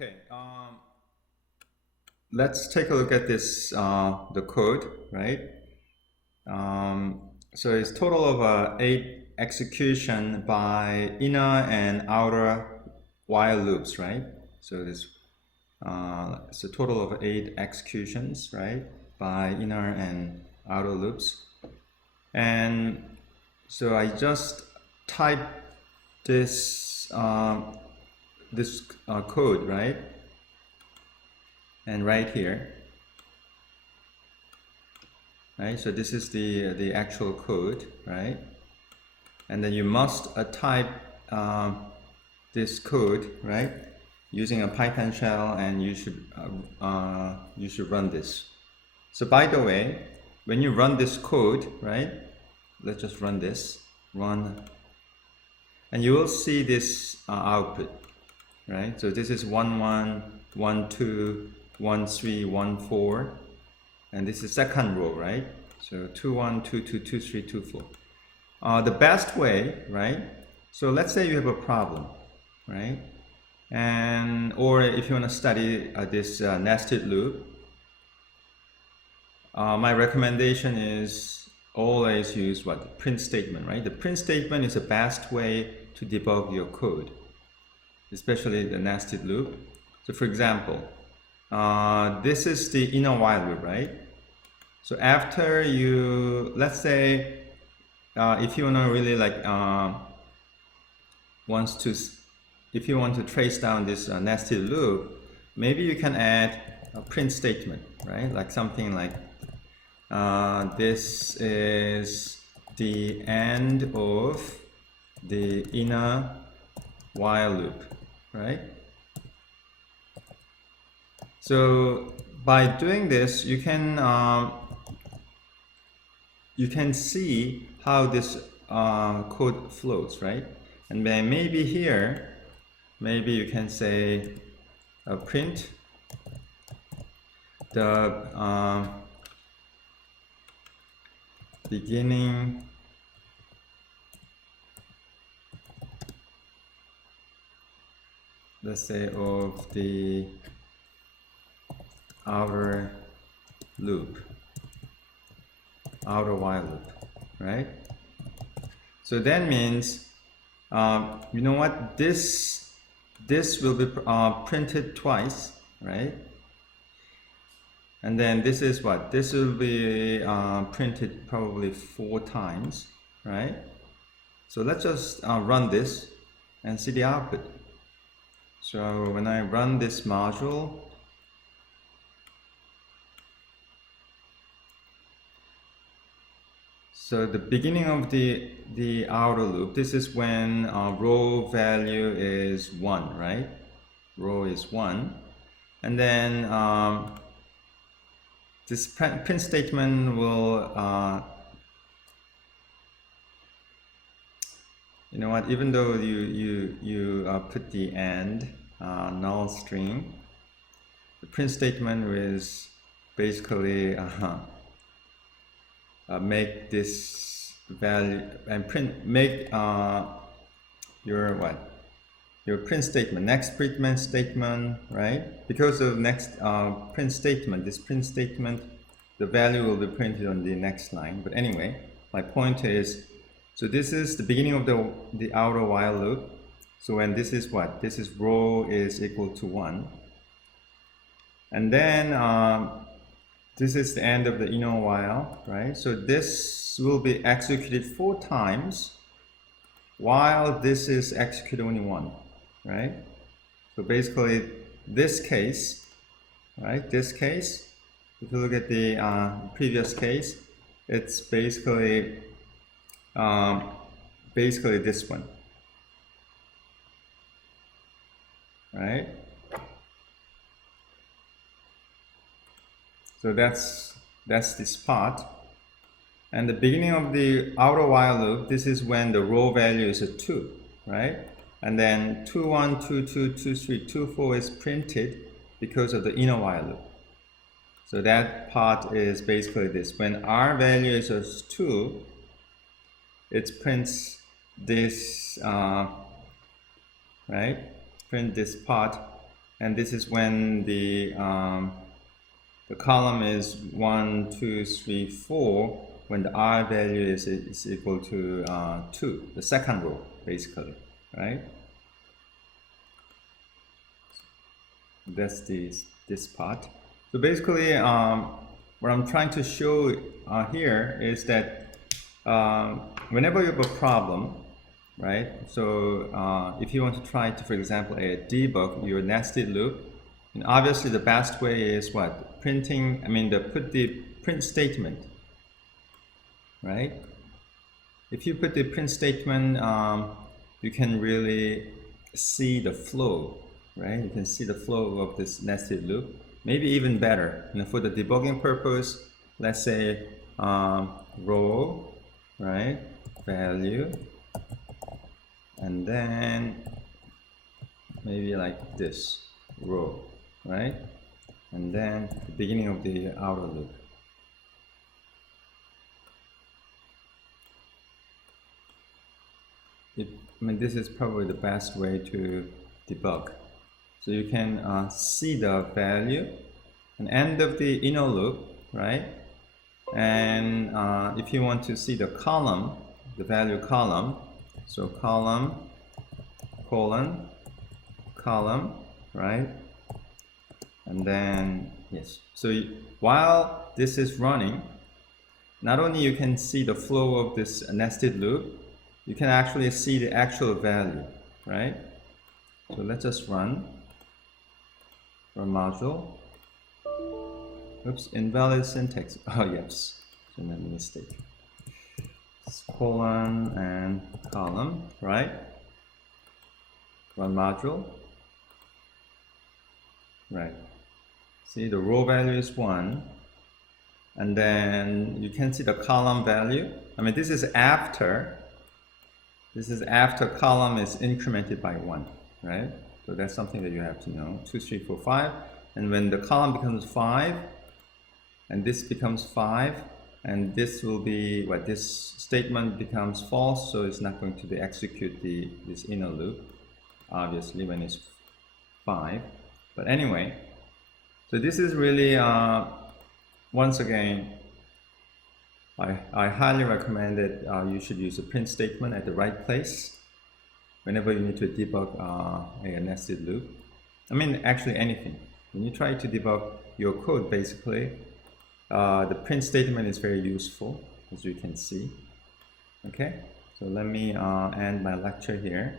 Okay, let's take a look at this, the code, right? So it's total of 8 execution by inner and outer while loops, right? So this it's a total of 8 executions, right, by inner and outer loops. And so I just type this code, right? And right here, right? So this is the actual code, right? And then you must type this code, right, using a Python shell, and you should run this. So by the way, when you run this code, right? Let's just run this, and you will see this output, right? So this is 1 1 1 2 1 3 1 4, and this is second row, right? So 2 1 2 2 2 3 2 4. The best way, right? So let's say you have a problem, right? And or if you want to study this nested loop, my recommendation is always use what? The print statement, right? The print statement is the best way to debug your code, especially the nested loop. So for example, this is the inner while loop, right? So after you, let's say, if you want to really like if you want to trace down this nested loop, maybe you can add a print statement, right? Like something like this is the end of the inner while loop, right? So by doing this, you can see how this code flows, right? And then maybe here, maybe you can say print the beginning let's say of the outer while loop, right? So that means you know what, this will be printed twice, right? And then this is what, this will be printed probably 4 times, right? So let's just run this and see the output. So when I run this module, so the beginning of the outer loop, this is when row value is 1, right? Row is 1, and then this print statement will you know what, even though you put the end null string, the print statement is basically make this value and make your print statement, next print statement, right? Because of next print statement, this print statement, the value will be printed on the next line. But anyway, my point is, so this is the beginning of the outer while loop. So when this is what? This is row is equal to 1. And then this is the end of the inner while, right? So this will be executed 4 times, while this is executed only 1, right? So basically this case, right? This case, if you look at the previous case, it's basically this one, right? So that's this part. And the beginning of the outer while loop, this is when the row value is a 2, right? And then 2 1 2 2 2 3 2 4 is printed because of the inner while loop. So that part is basically this. When r value is a 2, it prints this right? Print this part and this is when the column is 1, 2, 3, 4, when the R value is equal to 2, the second row, basically, right? That's this part. So basically, what I'm trying to show here is that whenever you have a problem, right? So if you want to try to, for example, debug your nested loop, and obviously the best way is what? Printing, put the print statement, right? If you put the print statement, you can really see the flow, right? You can see the flow of this nested loop. Maybe even better, for the debugging purpose, let's say row, right? Value, and then maybe like this row, right? And then the beginning of the outer loop. This is probably the best way to debug. So you can see the value and end of the inner loop, right? And if you want to see the column, the value column, so column, colon, column, right? And then, yes. So while this is running, not only you can see the flow of this nested loop, you can actually see the actual value, right? So let's just run module. Oops, invalid syntax. Oh, yes, so made a mistake. It's colon and column, right? Run module. Right. See, the row value is 1. And then you can see the column value. This is after column is incremented by 1, right? So that's something that you have to know. 2, 3, 4, 5. And when the column becomes 5, and this becomes 5, and this will be what, this statement becomes false, so it's not going to be execute this inner loop, obviously, when it's 5. But anyway, so this is really, once again, I highly recommend that you should use a print statement at the right place whenever you need to debug a nested loop. Actually anything. When you try to debug your code, basically, the print statement is very useful, as you can see. Okay, so let me end my lecture here.